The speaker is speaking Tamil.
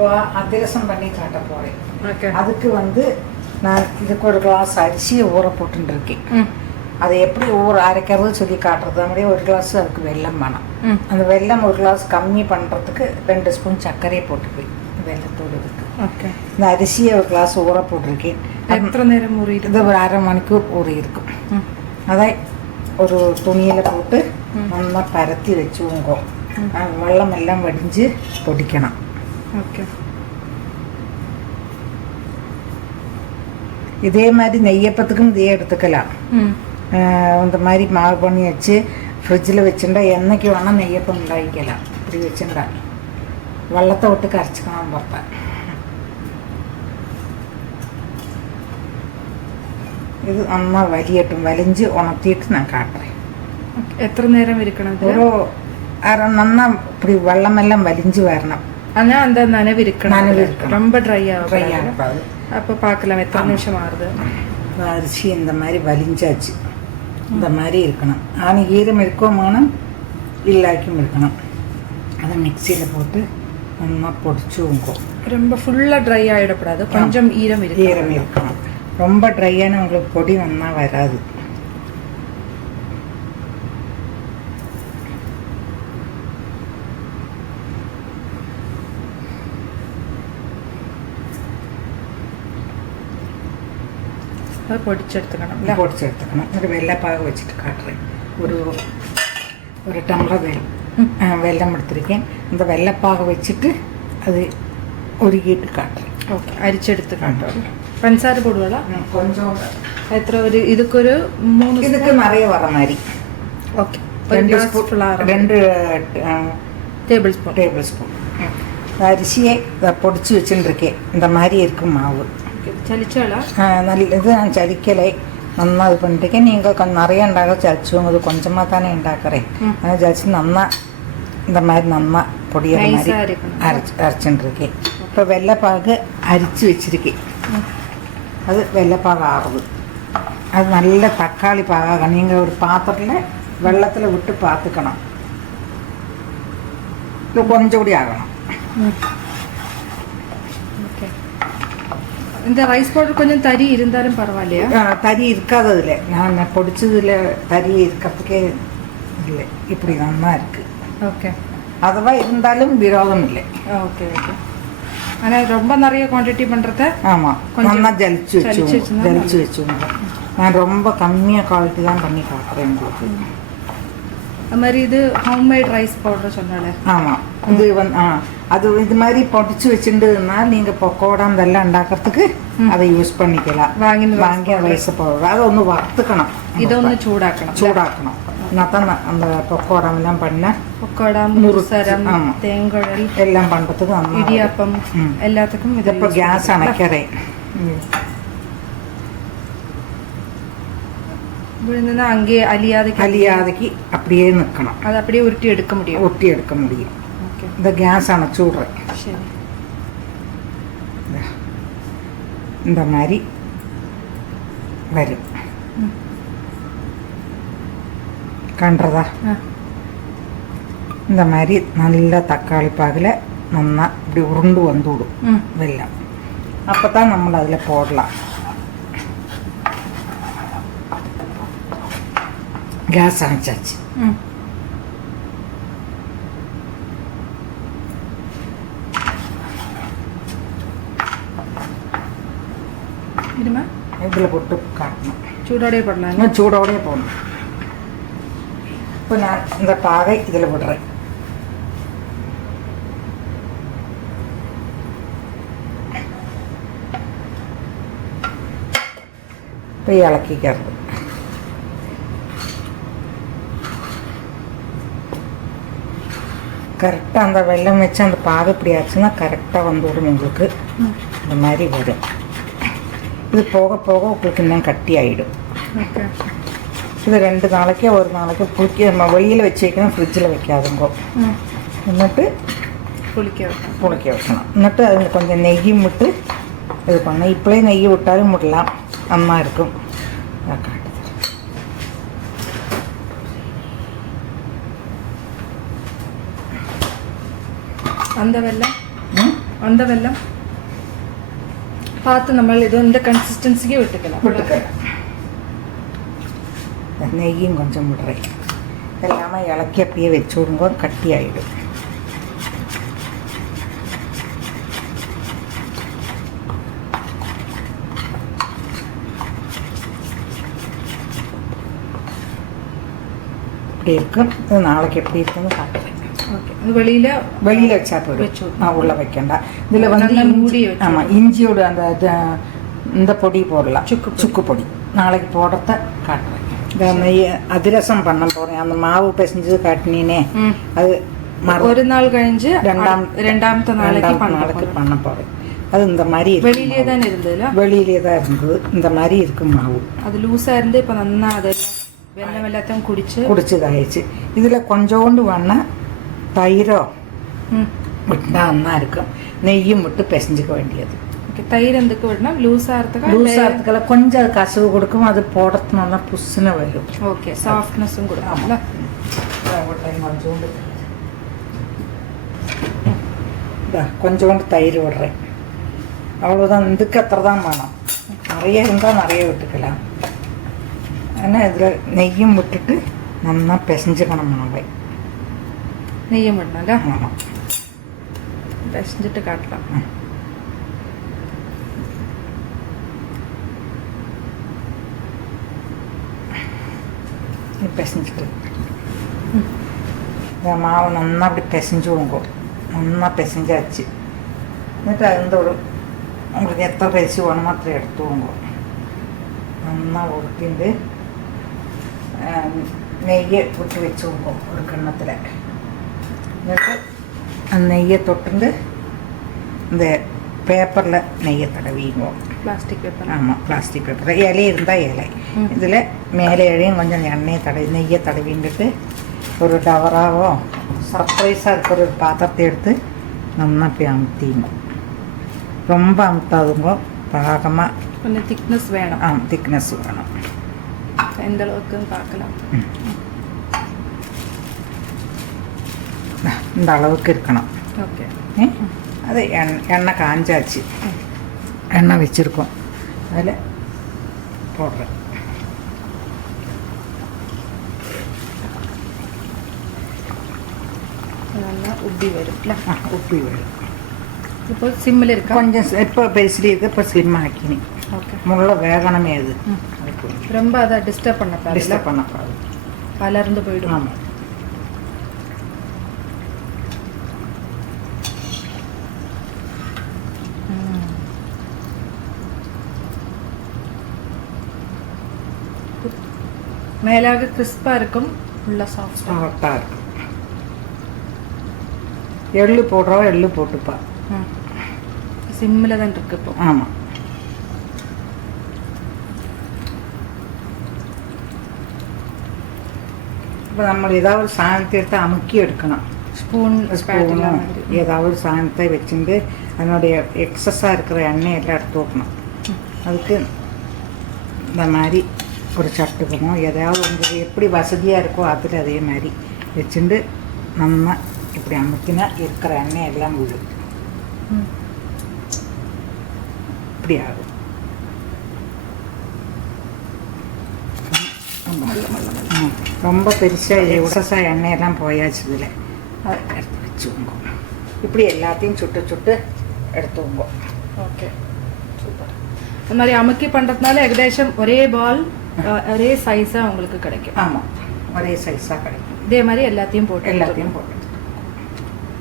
இப்போ அதிரசம் பண்ணி காட்ட போகிறேன். ஓகே. அதுக்கு வந்து நான் இதுக்கு ஒரு கிளாஸ் அரிசியை ஊற போட்டுருக்கேன். அதை எப்படி அரைக்கிறது சொல்லி காட்டுறது மாதிரியே ஒரு கிளாஸ் அதுக்கு வெல்லம் வேணும். அந்த வெல்லம் ஒரு கிளாஸ் கம்மி பண்ணுறதுக்கு 2 ஸ்பூன் சர்க்கரையை போட்டுக்குவேன் வெள்ளத்தோடு இதுக்கு. ஓகே. இந்த அரிசியை ஒரு கிளாஸ் ஊற போட்டிருக்கேன். எத்தனை நேரம் ஊறி இது ஒரு அரை மணிக்கூர் ஊறி இருக்கும். அதை ஒரு துணியில் போட்டு நல்லா பரத்தி வச்சுவோங்க. வெள்ளம் எல்லாம் வடிஞ்சு பொடிக்கணும். ஓகே. இதே மாதிரி நெய்யப்பத்துக்கும் இதே எடுத்துக்கலாம். இந்த மாதிரி மாவு பண்ணி வச்சு ஃப்ரிட்ஜில் வச்சுட்டா என்னைக்கு வேணால் நெய்யப்பம் உண்டாக்கிக்கலாம். இப்படி வச்சுட்டா வெள்ளத்தை விட்டு கரைச்சிக்கலாம் பார்த்தேன். இது அம்மா வலியட்டும், வலிஞ்சு உணர்த்திட்டு நான் காட்டுறேன். എത്ര നേരം ഇരിക്കണം? ഒരു നന്നാ இப்படி വെള്ളമെല്ലാം വലിஞ்சு வரணும். ஆனா அந்த நனவிருக்கணும். நனவிருக்கணும். ரொம்ப ட்ரை ஆகும். ட்ரை ஆகக்கூடாது. அப்போ பார்க்கலாம் எத்தனை நிமிஷம் ஆகுது. அரிசி இந்த மாதிரி வலிஞ்சாச்சு. இந்த மாதிரி இருக்கணும். ஆனால் ஈரம் இருக்கணும், இல்லாக்கும் இருக்கணும். அதை மிக்சியில் போட்டு நல்லா பொடிச்சுவோங்க. ரொம்ப ஃபுல்லாக ட்ரை ஆகிடக்கூடாது, கொஞ்சம் ஈரம் இருக்கணும். ரொம்ப ட்ரையான உங்களுக்கு பொடி நல்லா வராது. പൊടിച്ചെടുക്കണം. ഒരു വെള്ളപ്പാകം വെച്ചിട്ട് കാട്ടുறேன். ഒരു ടംബ്ലർ വെള്ളം എടുത്തിരിக்கேன். இந்த வெள்ளப்பாக வச்சுட்டு அது உருகிட்டு காட்டுறேன். ஓகே. அரிச்செடுத்து காட்டுறோம். பஞ்சார போடுவாளா? கொஞ்சம். எത്ര ஒரு இதுக்கு ஒரு 3 இதுக்கு நிறைய வர மாதிரி. ஓகே. 2 டேபிள் ஸ்பூன் அரிசியை பொடிச்சு வச்சுருக்கேன். இந்த மாதிரி இருக்கும் மாவு. ചലിച്ചാളാ? നല്ല ഇത് ഞാൻ ചലിക്കലേ നന്നാ ഇത് பண்ணிருக்கேன். நீங்கள் கொஞ்சம் நிறைய ഉണ്ടാக ചലിച്ചുவோங்க. இது கொஞ்சமாக தானே ഉണ്ടാக்கிறேன். அதை ചലിச்சு നന്നാ இந்த மாதிரி நன்னா பொடியை மாதிரி அரைச்சுருக்கேன். இப்போ வெள்ளைப்பாகு அரிச்சு வச்சுருக்கேன். அது வெள்ளைப்பாகு ஆகுது. அது நல்ல தக்காளி பாகம். நீங்கள் ஒரு பாத்திரத்தில் வெள்ளத்தில் விட்டு பார்த்துக்கணும். இது கொஞ்சம் கூடி ஆகணும். இந்த ரைஸ் பவுடர் கொஞ்சம் தரி இருந்தாலும் பரவாயில்லையா? தரி இருக்காததில்லை. நான் பொடிச்சதில் தரி இருக்கிறதுக்கே இல்லை. இப்படி நல்லா இருக்குது. ஓகே. அதுவா இருந்தாலும் விரோதம் இல்லை. Okay okay. ஆனால் ரொம்ப நிறைய குவான்டிட்டி பண்ணுறத ஆமாம் நல்லா ஜலிச்சு வச்சுங்க. நான் ரொம்ப கம்மியாக குவாலிட்டி தான் பண்ணி காட்டுறேன் உங்களுக்கு. அது மாதிரி இது ஹோம்மேட் ரைஸ் பவுடர் சொன்னாலே. ஆமாம். இது அது இது மாதிரி பொடிச்சு வச்சுட்டுன்னா நீங்கள் பக்கோடா இதெல்லாம் ഉണ്ടാக்கிறதுக்கு அதை யூஸ் பண்ணிக்கலாம். வாங்கிய ரைஸ் பவுடர் அதை ஒன்று வறுத்துக்கணும். இதை ஒன்று சூடாக்கணும். நான் அந்த பக்கோடாமெல்லாம் பண்ண பக்கோடா, முறுசரம், தேங்குழல் எல்லாம் பண்ணுறதுக்கு இடியாப்பம் எல்லாத்துக்கும் இது. இப்போ கேஸ் அணைக்கிறேன். விழுந்துன்னா அங்கேயே அலியாதைக்கு அப்படியே நிற்கணும். அது அப்படியே உருட்டி எடுக்க முடியும். ஓகே. இந்த கேஸ் அணைச்சி விட்றேன். சரி. இந்த மாதிரி வரும். கண்டுறதா? இந்த மாதிரி நல்ல தக்காளி பாகில் நல்லா இப்படி உருண்டு வந்து விடும் வெல்லம். அப்போ தான் நம்ம அதில் போடலாம். கேஸ் அணைச்சாச்சு. இதில் போட்டு காட்டணும். சூடோடய போடலாம். சூடோடய போடணும். இப்போ நான் இந்த பாகை இதில் விடுறேன். இப்போ இலக்கிக்கிறது. கரெக்டாக அந்த வெல்லம் வச்சு அந்த பாகு இப்படி ஆச்சுன்னா கரெக்டாக வந்துவிடும் உங்களுக்கு. இந்த மாதிரி வரும். இது போக போக உங்களுக்கு இன்னும் கட்டி ஆகிடும். இது 2 நாளைக்கு ஒரு நாளைக்கு நம்ம வெளியில் வச்சு வைக்கணும், ஃப்ரிட்ஜில் வைக்காதுங்கோ. എന്നിട്ട് പുളിക്ക வைக்கணும். എന്നിട്ട് அதில் கொஞ்சம் நெய் விட்டு இது பண்ணணும். இப்போயே நெய் விட்டாலும் விடலாம், நல்லா இருக்கும். அந்த வெல்லம் அந்த வெல்லம் பார்த்து நம்ம இது இந்த கன்சிஸ்டன்சிக்கு விட்டுக்கலாம். நெய்யும் கொஞ்சம் விடுறேன். எல்லாமே இலக்கி அப்படியே வச்சு விடும்போது கட்டி ஆகிடும். இப்படி இருக்கும். இது நாளைக்கு எப்படி இருக்குன்னு காட்டுறேன். ஓகே, இது வெளியில் வச்சா போதும், வச்சு உள்ள வைக்கண்டா. இதில் வந்து மூடி ஆமாம், இஞ்சியோட அந்த இந்த பொடி போடலாம், சுக்கு பொடி. நாளைக்கு போடுறத காட்டுறேன். இந்த நெய் அதிரசம் பண்ண போகிறேன். அந்த மாவு பிசைஞ்சு காட்டினீனே, அது ஒரு நாள் கழிஞ்சு ரெண்டாமത്തെ நாளைக்கு பண்ண போகிறேன். அது இந்த மாதிரி வெளியிலே தான் இருந்ததுல, வெளியிலே தான் இருந்தது. இந்த மாதிரி இருக்கும் மாவு. அது லூஸாக இருந்து இப்போ நன்னா அதை வெள்ளம் எல்லாத்தையும் குடிச்சதாயிடுச்சு. இதில் கொஞ்சோண்டு வேணா தயிரோ விட்டா நல்லா இருக்கும். நெய்யும் விட்டு பிசைஞ்சிக்க வேண்டியது. ஓகே, தயிர் எதுக்கு விடணும்? லூஸாகிறதுக்கெல்லாம் கொஞ்சம் அது கசவு கொடுக்கும். அது போடுறது நல்லா புஷ்ஷுன்னு வரும். ஓகே, சாஃப்ட்னஸும் கொடுக்கும்ல. கொஞ்சோண்டு தயிர் விடுறேன். அவ்வளோதான். இதுக்கு அத்தனை தான் வேணும். நிறைய இருந்தால் நிறைய விட்டுக்கலாம். ஆனால் இதில் நெய்யும் விட்டுட்டு நல்லா பிசைஞ்சுக்கணும் மாவை. நெய்யும் விடணும்ல? ஆமாம், பிசைஞ்சிட்டு காட்டலாம். பிசைஞ்சிட்டு இந்த மாவை நல்லா அப்படி பிசைஞ்சு விடுங்கோ. நல்லா பிசைஞ்சாச்சு. എന്നിട്ട് അതിൻ്റെ ഒരു உங்களுக்கு എത്ര പൈസ വേണം അത്ര എടുത്തു വിടുങ്ങോ. നന്നാ ഉടുത്തിൻ്റെ നെയ്യ് വിട്ട് വെച്ച് വിടുങ്ങോ ഒരു കിണ്ണത്തിൽ. എന്നിട്ട് நெய்யை தொட்டுண்டு இந்த பேப்பரில் நெய்யை தடவிங்கோ. Plastic paper. ஆமாம், பிளாஸ்டிக் பேப்பர். இலை இருந்தால் இலை. இதில் மேலே இலையும் கொஞ்சம் எண்ணெயை நெய்யை தடவிண்டுட்டு ஒரு டவராவோ சர்ப்ரைஸாக இருக்கிற ஒரு பாத்திரத்தை எடுத்து நல்லா போய் அமுத்திங்க. ரொம்ப அமுத்தாதுங்கோ, பாகமாக. கொஞ்சம் திக்னஸ் வேணும். திக்னஸ் வேணும். எந்த அளவுக்குன்னு பார்க்கலாம். இந்த அளவுக்கு இருக்கணும். ஓகே, அது எண்ணெய் காஞ்சாச்சு. எண்ணெய் வச்சுருக்கோம், அதில் போடுறேன். நல்லா உப்பி வரும்ல? உப்பி வரும். இப்போ சிம்மில் இருக்கா? கொஞ்சம் இப்போ பெருசில் இருக்குது. இப்போ ஸ்லிம் ஆக்கினி. ஓகே, முள்ள வேகனமே அது. ரொம்ப அதை டிஸ்டர்ப் பண்ணக்கூடாது. பலர்ந்து போயிடும். ஆமாம். மேலாக கிறிஸ்பாக இருக்கும், உள்ள சாஃப்டாக இருக்கும். எள்ளு போடுறவா எள்ளு போட்டுப்பா. சிம்மில் தான் இருக்கு இப்போ. ஆமாம். இப்போ நம்ம ஏதாவது சாதனத்தை எடுத்து அமுக்கி எடுக்கணும். ஸ்பூனும் ஏதாவது சாதனத்தை வச்சுட்டு அதனுடைய எக்ஸஸாக இருக்கிற எண்ணெய் எல்லாம் எடுத்து வைக்கணும். அதுக்கு இந்த மாதிரி ஒரு சட்டுக்கமோ எதாவது உங்களுக்கு எப்படி வசதியாக இருக்கோ அதில் அதே மாதிரி வச்சுட்டு நம்ம இப்படி அமுக்கினா இருக்கிற எண்ணெய் எல்லாம் விழும். இப்படி ஆகும். ரொம்ப பெருசாக உடசாக எண்ணெயெல்லாம் போயாச்சு. இதில் அதை எடுத்து வச்சுக்கோங்க. இப்படி எல்லாத்தையும் சுட்டு சுட்டு எடுத்துவோங்க. Okay, super. இந்த மாதிரி அமுக்கி பண்ணுறதுனால ஏகദേശம் ஒரே பால் ஒரே சைஸாக உங்களுக்கு கிடைக்கும். ஆமாம், ஒரே சைஸாக கிடைக்கும். இதே மாதிரி எல்லாத்தையும் போட்டு